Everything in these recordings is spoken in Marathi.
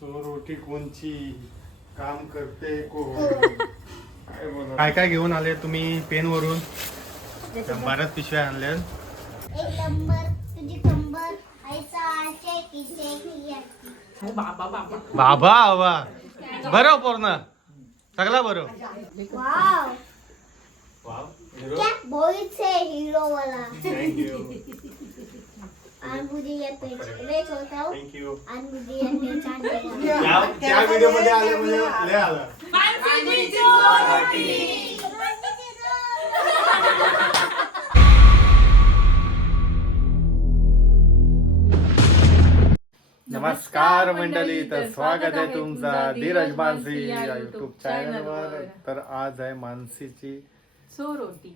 चोर रोटी कोणची काम करते कोण? काय बोला काय काय घेऊन आले तुम्ही पेन वरून? बऱ्याच पिशव्या आणल्या. एक नंबर. तुझी कंबर ऐसा आशे किसे की बाबा बाबा. बाबा बरं पूर्ण. सगळा बरं वाव. वाव क्या? बहुत से हीरो वाला. थँक्यू ये त्या व्हिडिओमध्ये आले म्हणजे लय आला. नमस्कार मंडळी तर स्वागत आहे तुमचा धीरज मानसी या युट्यूब चॅनलवर तर आज आहे मानसीची सो रोटी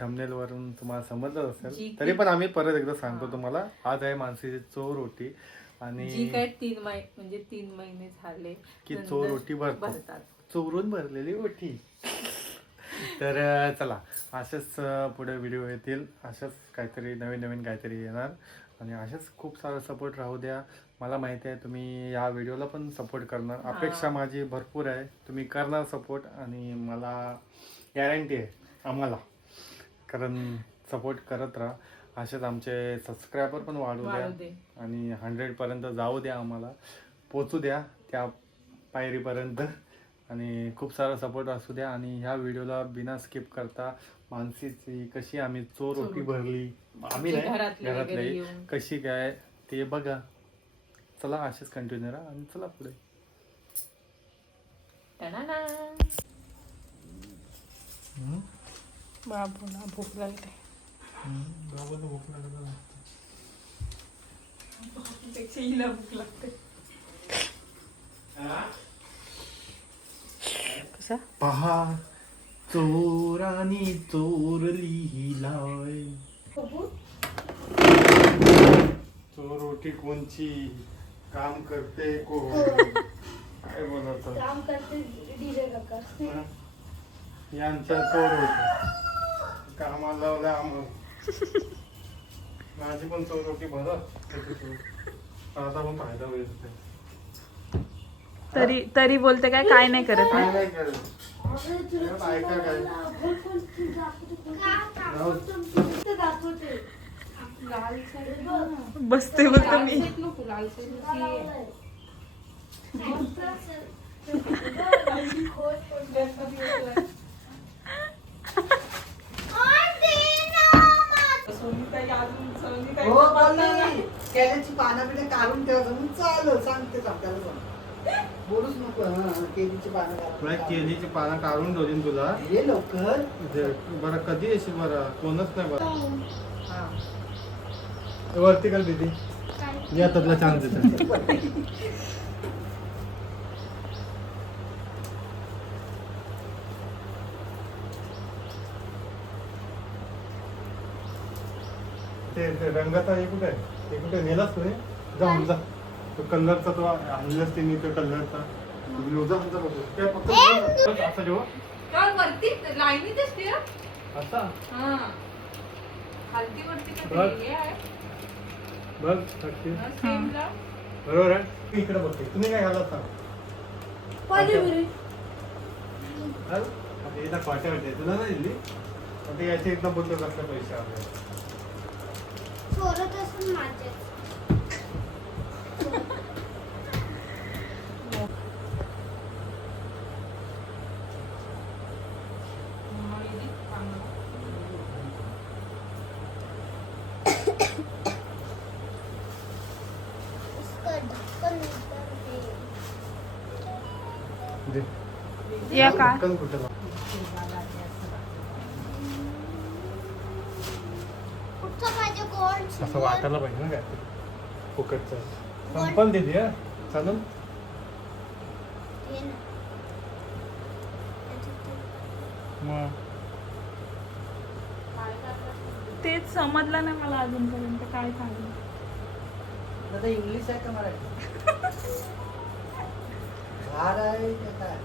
थंबनेल वरून तुम्हाला समजलं जी असेल तरी पण आम्ही परत एकदा सांगतो तुम्हाला. आज आहे मानसीची चोर रोटी जी आणि काय तीन महिने म्हणजे तीन महिने झाले की चोर रोटी भरतो. भरतात. चोरून भरलेली ओठी तर चला असेच पुढे व्हिडिओ येतील. असेच काहीतरी नवीन नवीन काहीतरी येणार. आणि असेच खूप सारा सपोर्ट राहू द्या. मला माहिती आहे तुम्ही या व्हिडिओला पण सपोर्ट करणार. अपेक्षा. माझी भरपूर आहे. तुम्ही करणार सपोर्ट आणि मला गॅरंटी आहे. आम्हाला. कारण सपोर्ट करत राहा. असेच आमचे सबस्क्रायबर पण वाढू द्या आणि हंड्रेडपर्यंत जाऊ द्या आम्हाला. पोचू द्या त्या पायरीपर्यंत. आणि खूप सारा सपोर्ट असू द्या आणि ह्या व्हिडिओला बिना स्किप करता मानसीची कशी आम्ही चोर रोटी. भरली. आम्ही नाही घरातले. कशी काय ते बघा. चला असेच कंटिन्यू राहा आणि चला पुढे. टणाना. बाबूला भूक लागते हिला भूक लागते. कसा? पहा चोरानी चोरली लाय चोर रोटी कोणची? काम करते कोण? काय बोलत काम करते डीजे काका यांच्या चोर होते. कामाला लावलं आम्हाला माझी पण भरत आता पण फायदा होईल. तरी तरी बोलते काय काय नाही करत काय नाही करत. ऐका काय. बसते बोलतो मी हो बोलली केल्याची ठेवायचं मग चालेल सांगतेच आपल्याला सांग बोलूच नको. हा केलीची पानं तुला काढून केलीची पानं काढून ठेवली तुला. ये लवकर. जे- बरं कधी येशील बरं? कोणच नाही बरं. हा. वरती कर दीदी. या तुला चान्स देते ते ते रंगाचा हे कुठे? आहे ते कुठे नेलास तुम्ही जाऊन जा. तो कलरचा तो आणलास त्यांनी तो कलरचा. जा जा बघू. ते फक्त असं जेव्हा वरती? लाईनीतच ते असा? हा. खालती वरती बघ. का ते हे आहे? बघ नक्की. सेम ला. बरोबर आहे. इकडे बघते. तुम्ही काय घालात सांग घाल. आता एकदा खोट्या वाटते तुला नाही दिली? आता याचे एकदा बोलतो कसले पैसे आपल्याला असून माझे उसका ढक्कन उतर दे दे. या का? असं वाटायला पाहिजे ना काय? फुकटचं. संपल दिदी हा? चालेल तेच समजलं नाही मला अजूनपर्यंत काय सांगू दादा इंग्लिश आहे का मराठी? झाड आहे का काय?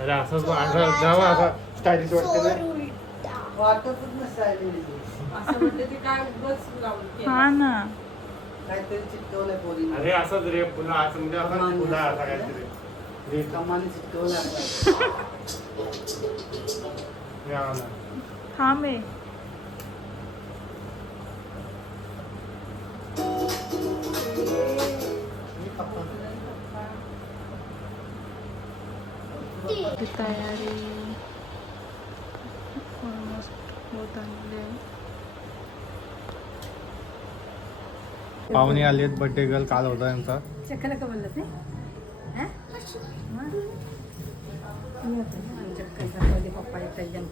अरे असंच जावा स्टायलिश वाटते ना वाटतच नसतं इंग्लिश असं म्हणते ते काय उगाच लावून केलं. हा ना. काहीतरी चिटकवलंय अरे असंच रे असं म्हणजे असं फुला असा काहीतरी रे, कमाने चिटकवलंय. हे. थांब आहे ती तयारी ऑलमोस्ट होत आलेली आहे पाहुणे आले आहेत बर्थडे गर्ल काल होता यांचा चक्कर का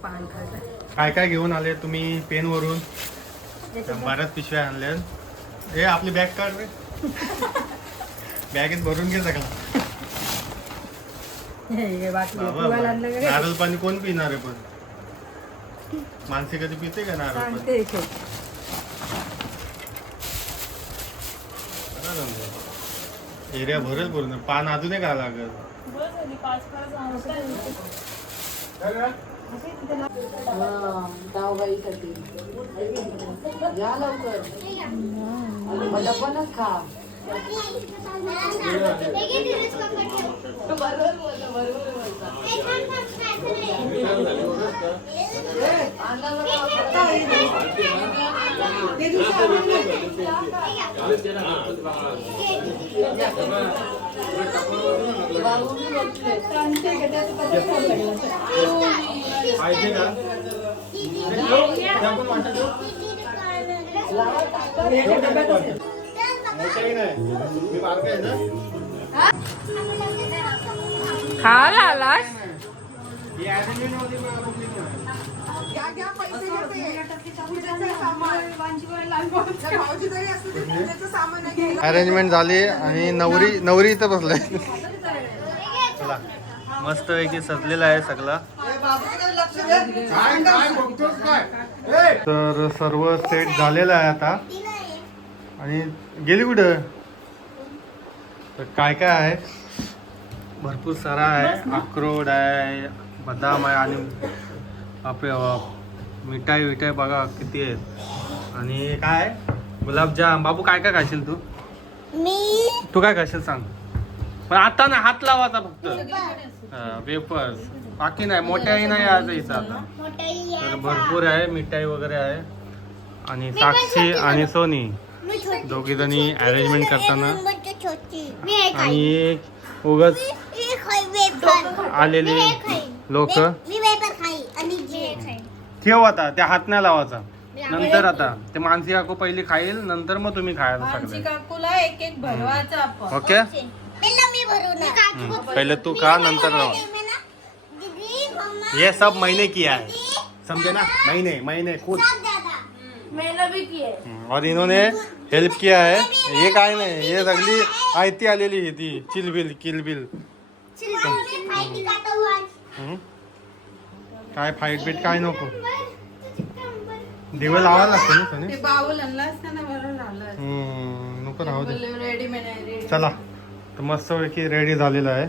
पान खातात. काय काय घेऊन आले तुम्ही पेन वरून? बऱ्याच पिशव्या आणल्या हे आपली बॅग काढ रे. बॅगेत भरून घे सगळं. नारळ पाणी कोण पिणार आहे पण? माणसे कधी पिते का नारळ पाणी? एरिया भरेल पूर्ण पान अजूनही का लागत हा, जाऊबाईसाठी. या लवकर. आणि मला पणच खा. पाहिजे का त्या पण वाटत खायला आलास ही. अरेंजमेंट झाली आणि नवरी नवरी इथं बसलाय चला मस्त पैकी सजलेला आहे सगळा. तर सर्व सेट झालेलं आहे आता. आणि गेली कुठं? तर काय काय आहे? भरपूर सारा आहे. अक्रोड आहे बदाम आहे आणि आपले मिठाई विठाई बघा किती आहेत. आणि काय गुलाबजाम. बाबू काय काय खाशील तू? मी तू काय खाशील सांग. पण आता ना हात लावायचा फक्त. वेपर्स बाकी नाही मोठ्याही नाही आज इथं आता. तर भरपूर आहे मिठाई वगैरे आहे. आणि साक्षी आणि सोनी. दोघी जणी अरेंजमेंट करताना आणि उगाच आलेली हे. लोक. ठेव आता त्या हात नाही लावायचा. नंतर आता ते मानसी काकू पहिली खाईल नंतर मग तुम्ही खायला सगळे. काकूला एक एक भरवायचं ओके? पहिला तू खा नंतर ये सब मैंने किया है समझे ना? मैंने मैंने खुद मेला भी किए हम्म, और इन्होंने हेल्प किया है। ये काय नाही ये सगळी आयती आलेली आहे ती चिलबिल किलबिल. काय फाईट बीट काय नको. दिवे लावा लागते ना सनी? नको राहू दे. रेडी रेडी चला. तर मस्त पैकी रेडी झालेलं आहे.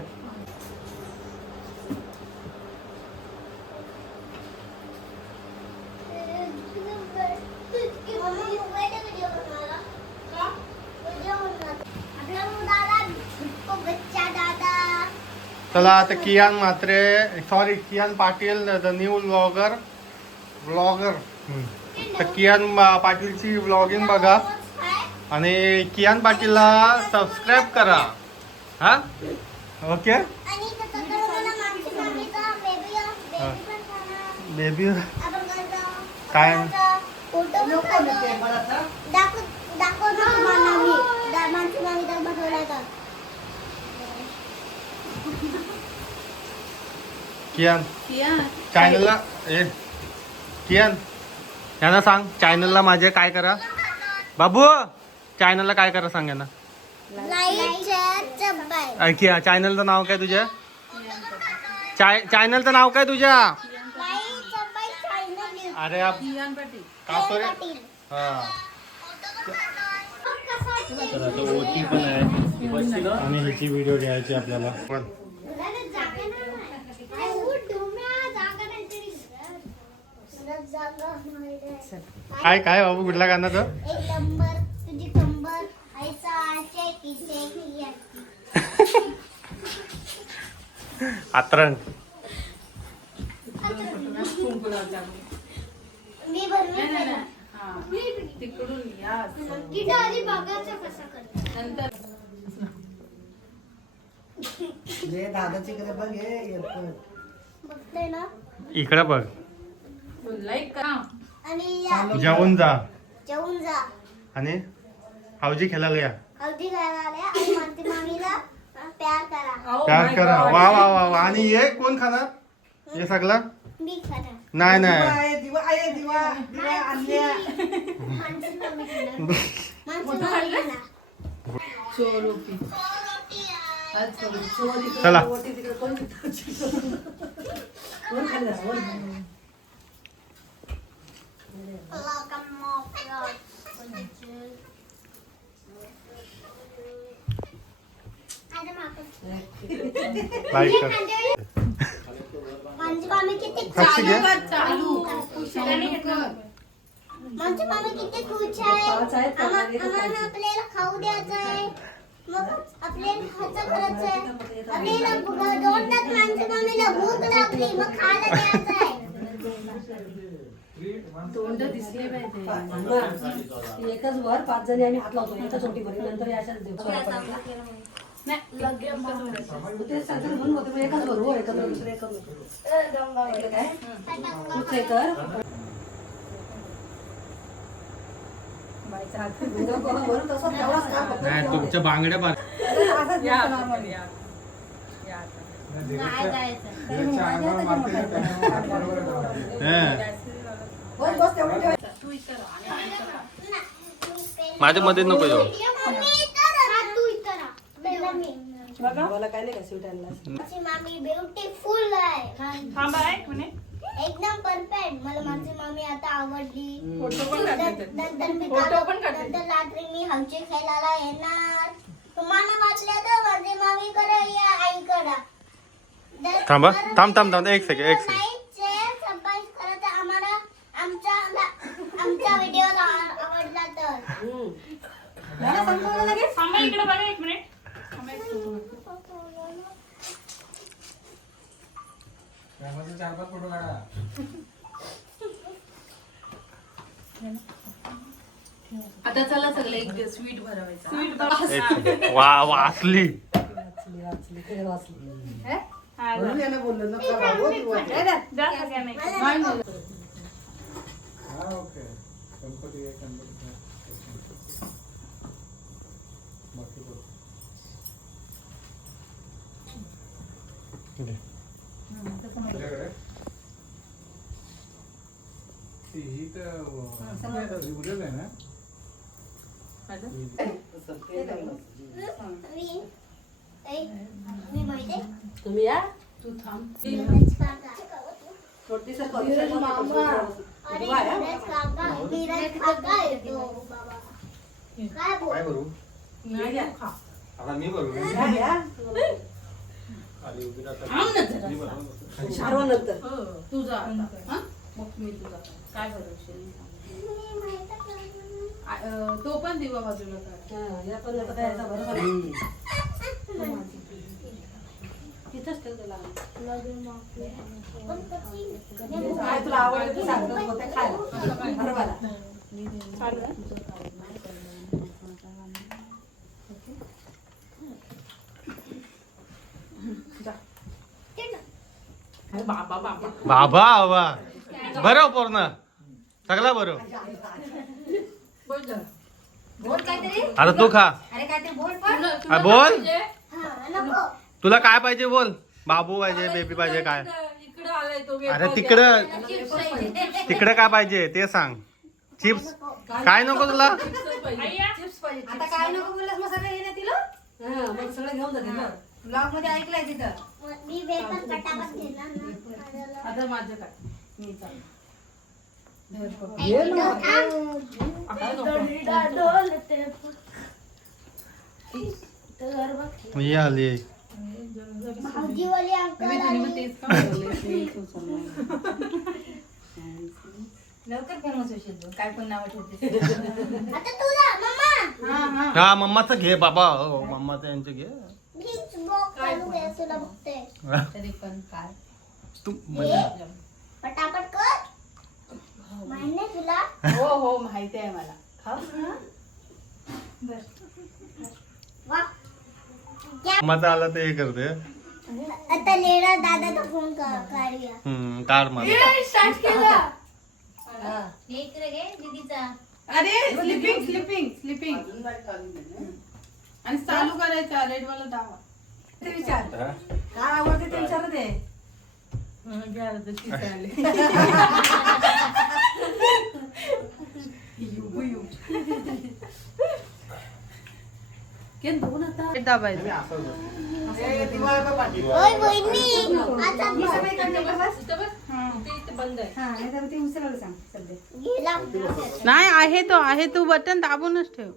चला आता Kiyan Matre sorry Kiyan Patil the new blogger blogger तर कियान बा- पाटीलची ब्लॉगिंग बघा. आणि कियान पाटीलला सबस्क्राईब करा. हा? ओके? बेबी काय? दाखव दाखव ना तुम्हाला मी दा- माणसं मामी तर बसवलाय का कियान. चॅनलला ए कियान. यांना सांग चॅनलला माझे काय करा. बाबू चॅनलला काय करा सांग यांना. लाईक शेअर सबस्क्राईब आणखी चॅनलचं नाव काय तुझ्या? चाय चॅनलचं नाव काय तुझ्या? लाईक सबस्क्राईब चॅनल अरे आप का तो रे पाटील. हा. तर आता ओटी पण आहे. आणि ह्याची व्हिडिओ घ्यायची आपल्याला. पण काय काय बाबू कुठला गाणं तर एक नंबर तुझी कंबर ऐसा आशय की देखी आतरण मी भरवी नाही, नाही, केला. नाही. हा. तिकडून या असं. तिथं आधी बघायचं कसं करतात नंतर जे दादाच्याकडे बघ हे येतं. बघते ना? इकडे बघ. लाईक करा. आणि या जेवून जा. जेवून जा. आणि हावजी खेळायला या. आल्या आणि अं, प्यार करा. Oh प्यार my करा. God. वा वा वा वा. आणि हे कोण खाणार? हे? सगळं? मी खाणार. नाही दिवा नाही आहे दिवा आहे दिवा. दिवा आणल्या. मानसी मामी खाणार. मानसी मामी खाणार. चोरू पी. आज चोरू. चला. कोण लाईक कर साक्षी घे चालू. मानसी मामी किती खुश आहे आम्हाला आपल्याला खाऊ द्यायचं आहे मग आपल्याला खायचं करायचं आहे आपल्याला दोन तास मानसी मामीला भूक लागली मग खायला द्यायचं आहे तोंड दिसले पाहिजे ती एकच वर पाच जणी आम्ही हात लावतो भरी नंतर अशाच म्हणून होते एकच भरू हो, एकत्र दुसरं काय तूच हे कर. तुमच्या बांगड्या बार. नाही जायचं बस बस तेवढं ठेवायचं. माझ्या मध्ये नको जाऊ मम्मी इथं राहा, तू इथं राहा. पहिला मी. मला काय नाही का स्वीट आणला माझी मामी ब्युटीफुल आहे थांबा एक मिनिट एकदम परफेक्ट मला माझी मामी आता आवडली फोटो पण काढते नंतर नंतर मी फोटो काल- पण काढते. नंतर रात्री मी खेळायला येणार तुम्हाला वाटलं तर माझी मामी करा या आई करा जर- थांबा. थांब, थांब, थांब. एक second, एक second. like, share, subscribe करा तर आम्हाला आमच्या आमच्या व्हिडिओला आवडला तर झालं संपवलं लगेच थांबा इकडे बघा एक मिनिट. आता चला सगळे एक स्वीट भरवायचा. Sweet second. वा वाचली. वाचली वाचली ते वाचली. म्हणून याने बोललो ना का बाबा, दिवा. जा सगळ्यांना एक. नाही नाही. माझं? तसं, ते नाही. मी ऐ, मी माहिती तुम्ही या तू थांब धीरज काका छोटीसं करू धीरज शकतो. मामा. अरे दिवा आहे, हा? धीरज काका धीरज काका येतो काय करू आता मी करू या, या. थांब ना तुझा मग मी तुझा काय भरवशील मी माहितच नाही. आ- अं, तो पण दिवा बाजूला कर. हा, या पण आता काय. तिथंच ठेव त्याला. तुला आवडलं ते सांग तर होते खायला बरोबर अरे बाबा बाबा बाबा बाबा. बरं पूर्ण सगळा बरं बोल काहीतरी. आता तू खा. अरे काहीतरी बोल. पण तुला- बोल. काय पाहिजे? हा नको. तुला काय पाहिजे बोल. बाबू पाहिजे बेबी पाहिजे काय? इकडं आलाय तो अरे तिकडं. तिकडे काय पाहिजे ते सांग. चिप्स. काय नको तुला? द्या. चिप्स पाहिजे. आई या. चिप्स पाहिजे आता काय नको बोललास? मग सगळं येणे तिला. हा मग सगळं घेऊन जाते ना ब्लॉगमध्ये ऐकलंय तिथं. मी कटापट ना. आता माझं काय? मी. मी आली. लवकर फेमस होशील काय पण नाव ठेवते हा मम्माचं घे बाबा. हो मम्माचं यांचं घे. तू पटापट कर माहीत नाही तुला हो हो माहिती आहे मला. मम्माचं आला ते हे करते. आता लेडा दादाचा फोन काढूया. हम्म मला. इकडे घे दीदीचा. अरे स्लिपिंग स्लिपिंग स्लिपिंग. आणि चालू करायचा रेड वाला दावा ते विचार. काय आवडते ते विचार ते केन दोन आता दाबायचं ए, दिवा बघ पाठी. ओय बहिणी आता ही बघ. सगळी काढली का बस? बंद आहे नाही तर ती उचलायला सांग सध्या गेला नाही आहे तो आहे तू बटन दाबूनच ठेव.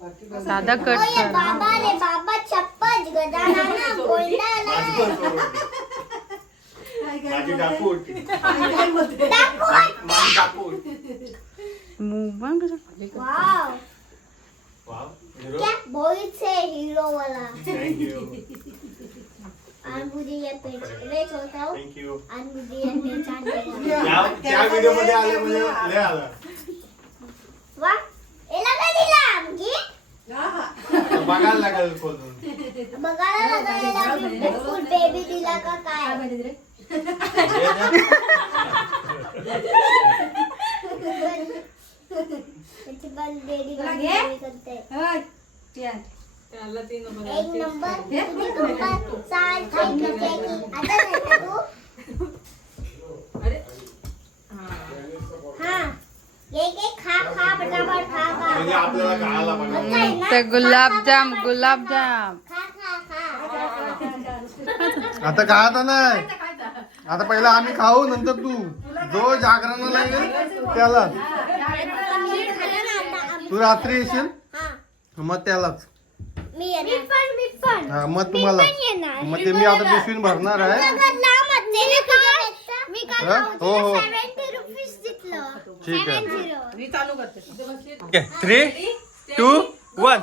पाठी बघ. साधा कट ओय कर. बाबा रे बाबा छप्पज गजानना गोंडाला माझी डाकूट काय बोलते माझी डाकूट כמובן כזה פליק. וואו. וואו. כן, בואי נצא, बेबी दिला का काय Thank you. त्याची पण बेबी तुला घे? करते. होय. पिया. एक नंबर. तुझे पप्पा चाल खाई करते की आता नाही का तू? हाँ. ये के खा खा फटाफट खा खा. म्हणजे आपल्याला कळायला मग पाहिजे काय ना? गुलाबजाम खा, खा, गुलाबजाम. खा खा खा आता काय आता नाही आता पहिला आम्ही खाऊ नंतर तू. जो जागरणाला येईल त्याला मी खाल्लं ना आता आम- तू रात्री येशील? हा. मग त्यालाच. मी येणार. मी पण मी पण. हा, मग तुम्हाला. येणार. मग ते मी आता पिशवीन भरणार आहे. मी हा? हो हो. सेव्हन्टी रुपीज दिसलं ठीक आहे. झिरो मी चालू करते. थ्री टू वन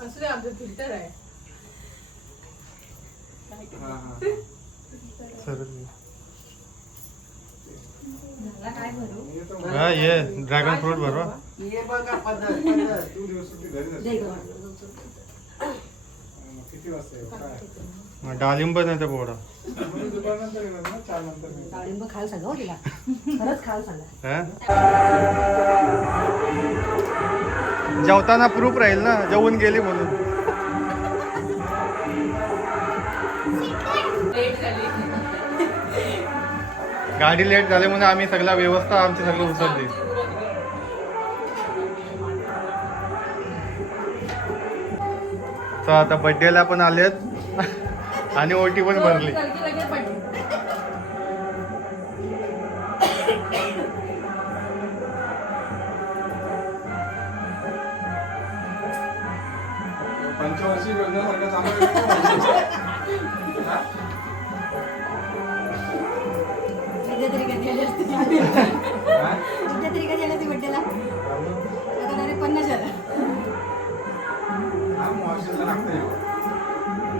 असं आमचं फिल्टर आहे हा ये ड्रॅगन फ्रूट भरवा ये बघा पद्धत पद्धत. दे गं. डाळिंब नाही तर पोडा डाळिंब खायला सांगा हो तिला. खरंच खायला सांगा. हा? जेवताना प्रूफ राहील ना जेवून गेली म्हणून. गाडी लेट झाली म्हणून आम्ही सगळा व्यवस्था आमची सगळं उचलली. तर आता बड्डेला पण आलेत. आणि ओटी पण भरली. विद्या तरी आली असती बड्डेला डायरेक्ट पन्नास झाला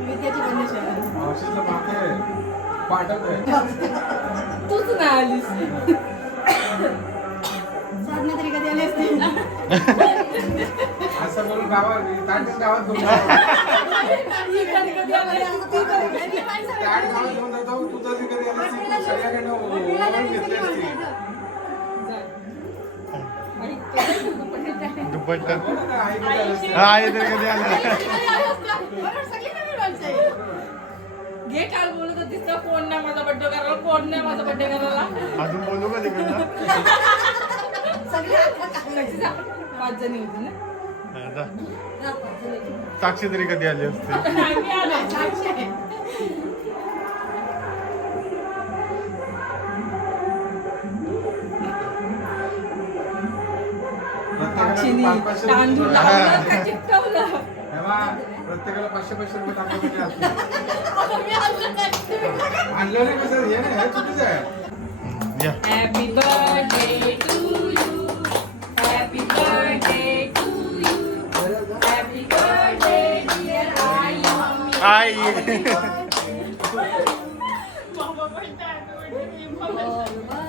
विद्याची पन्नास झाला तूच नाही आलीस साधना तरी कधी आली असती असं करून गावात ताटच गावात घेऊन जातो दुपट्टा. हो कधी घे काल बोलत होतीस ना कोण नाही माझा बड्डे करायला? कोण नाही माझा बड्डे करायला? अजून बोलू का तिकडनं? कशी जा? पाच जणी होती ना? जा. साक्षी तरी कधी आली असते? आम्ही आलो साक्षी आहे. दालचिनी पाच- पाचशे तांदूळ रुपये. लावलं का चिकटवलं हे बा, प्रत्येकाला पाचशे पाचशे रुपये टाकायचे असतील. मी आणलं काय? आणलं नाही कसं हे नाही हे चुकीचं आहे या Happy birthday to you. Happy birthday to you. Happy birthday dear आई मम्मी. आई तुम्हाला आई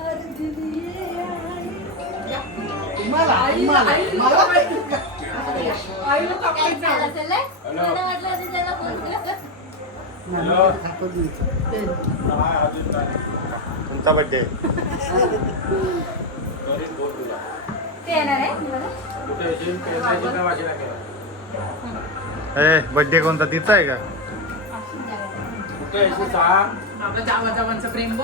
मला द्यायचं. तुमचा बड्डे ए बड्डे कोणता? तिचा आहे का? आपलं जावा जावांचं प्रेम थँक्यू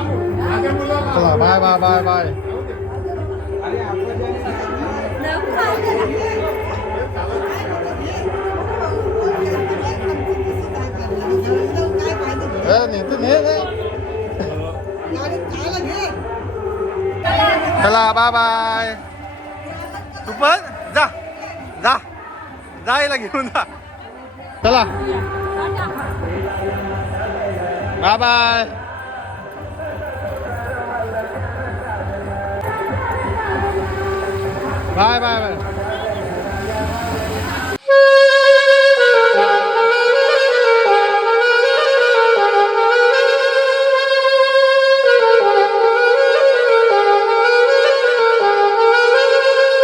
चला बाय बाय बाय बाय. अरे बाय. बाय तू पण जा. जा. जायला घेऊन जा. चला. Bye bye bye bye bye